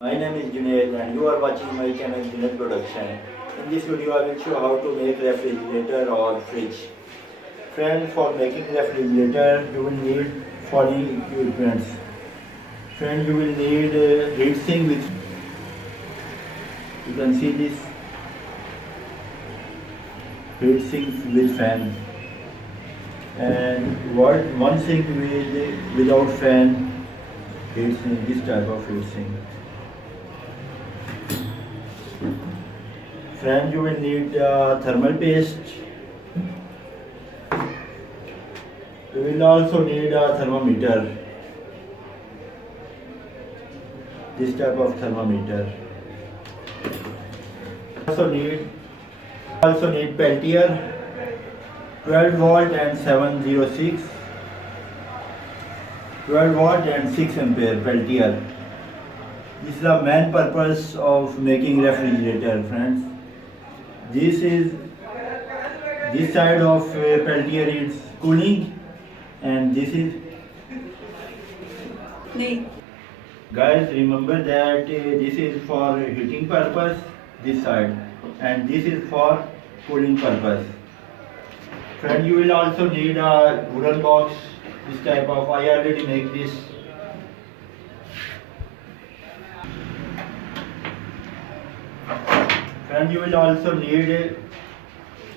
My name is Junaid and you are watching my channel Junaid Production. In this video I will show how to make refrigerator or fridge. Friends, for making refrigerator you will need following equipments. Friends, you will need heat sink with, you can see this heat sink with fan, and one sink without fan heat sink, this type of heat sink. Friend, you will need thermal paste. You will also need a thermometer, this type of thermometer. Also need peltier, 12 volt and 706, 12 volt and 6 ampere peltier. This is the main purpose of making refrigerator, friends. This side of peltier is cooling, and this is. Guys, remember that this is for heating purpose, this side, and this is for cooling purpose. Friend, you will also need a wooden box, this type of. I already make this. Friend, you will also need a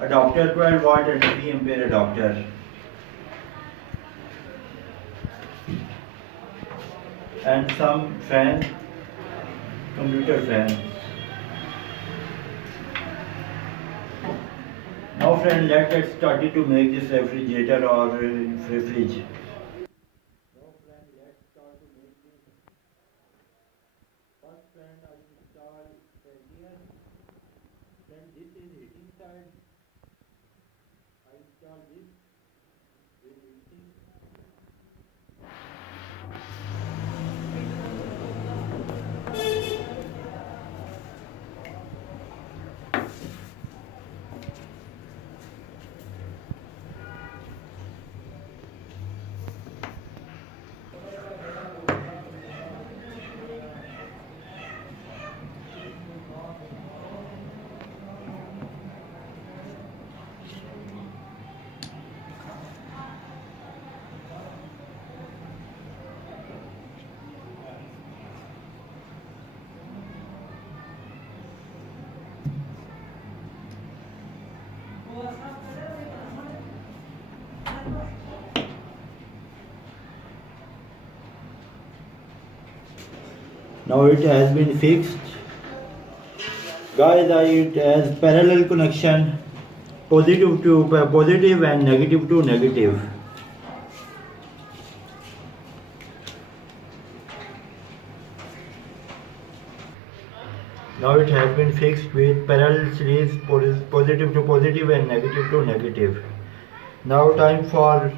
adapter, 12 volt and 3 ampere adapter, and some fan, computer fan. Now friend, let's get started to make this refrigerator or fridge. Now friend, let's start to make this. First friend, I will install peltier. Then this is heating side. I install this with heating. Now it has been fixed. Guys, it has parallel connection, positive to positive and negative to negative. Now it has been fixed with parallel series, positive to positive and negative to negative. Now time for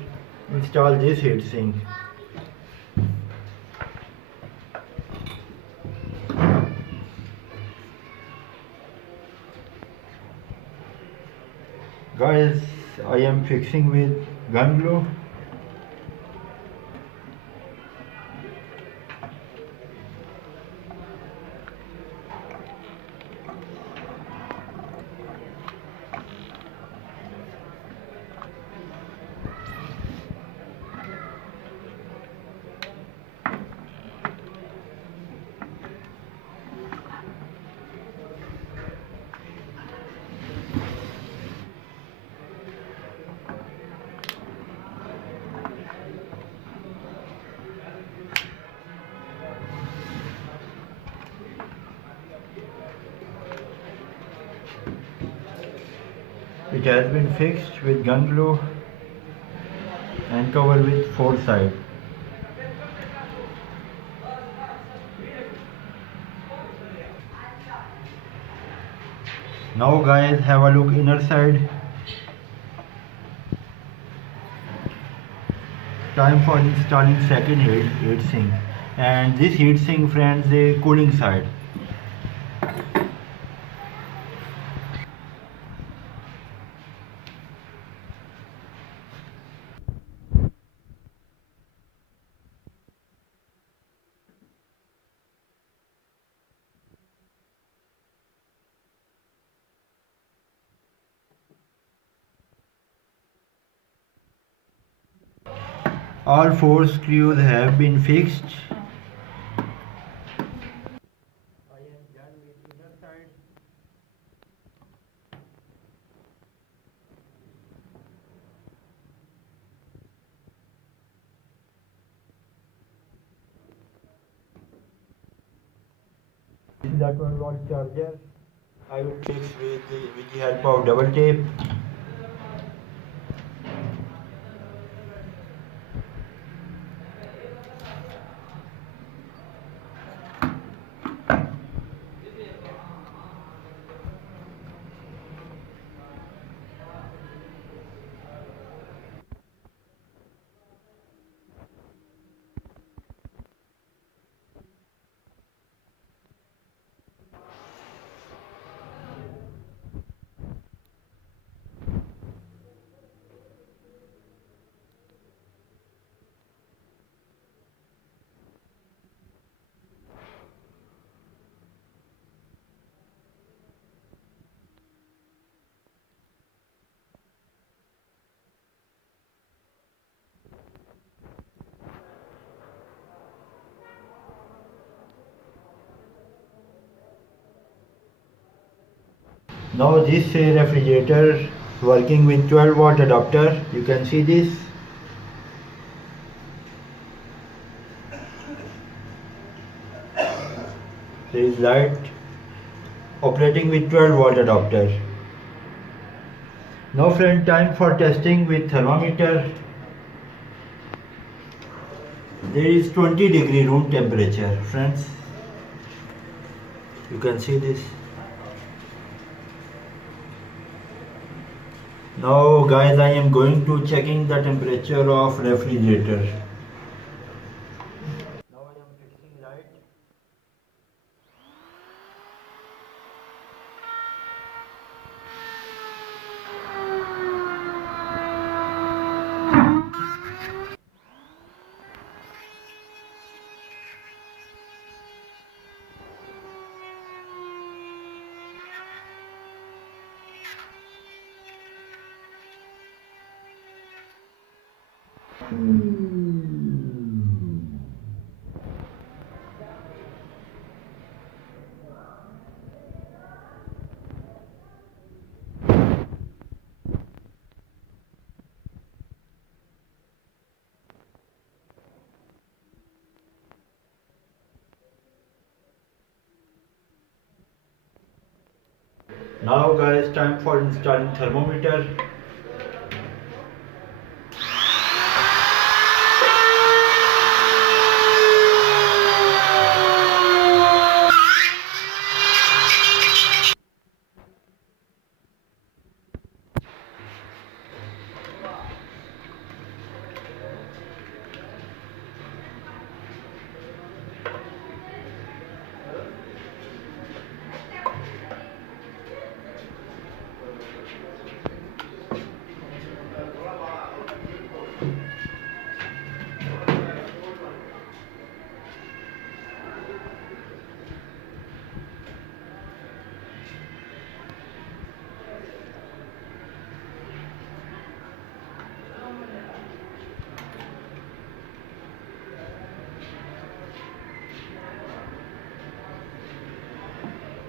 install this heatsink. Guys, I am fixing with gun glue. It has been fixed with gun glue and covered with 4 sides. Now guys, have a look inner side. Time for installing second heat sink, and this heat sink, friends, the cooling side. All four screws have been fixed. I am done with inner side. This is the 12-volt charger. I will fix with the help of double tape. Now this refrigerator working with 12-volt adapter. You can see this. There is light operating with 12-volt adapter. Now friend, time for testing with thermometer. There is 20-degree room temperature, friends. You can see this. Now guys, I am going to checking the temperature of refrigerator. Now I am fixing light. Now guys, time for installing thermometer.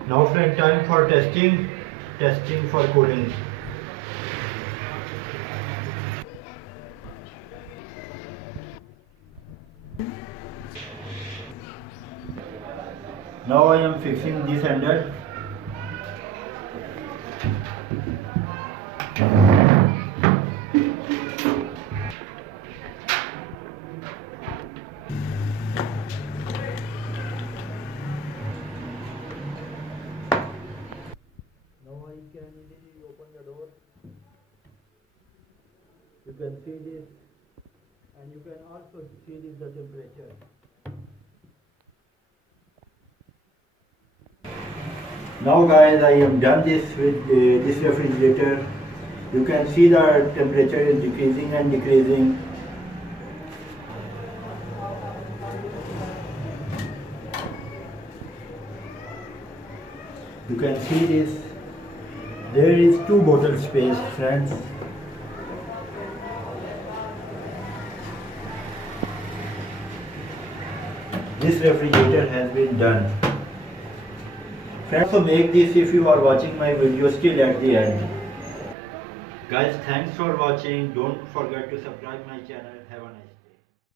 Now friend, time for testing for cooling. Now I am fixing this handle. Can easily open the door. You can see this, and you can also see this the temperature. Now guys, I am done this with this refrigerator. You can see the temperature is decreasing and decreasing. You can see this. There is 2 bottle space, friends. this refrigerator has been done. Friends, so make this if you are watching my video still at the end. Guys, thanks for watching. Don't forget to subscribe my channel. Have a nice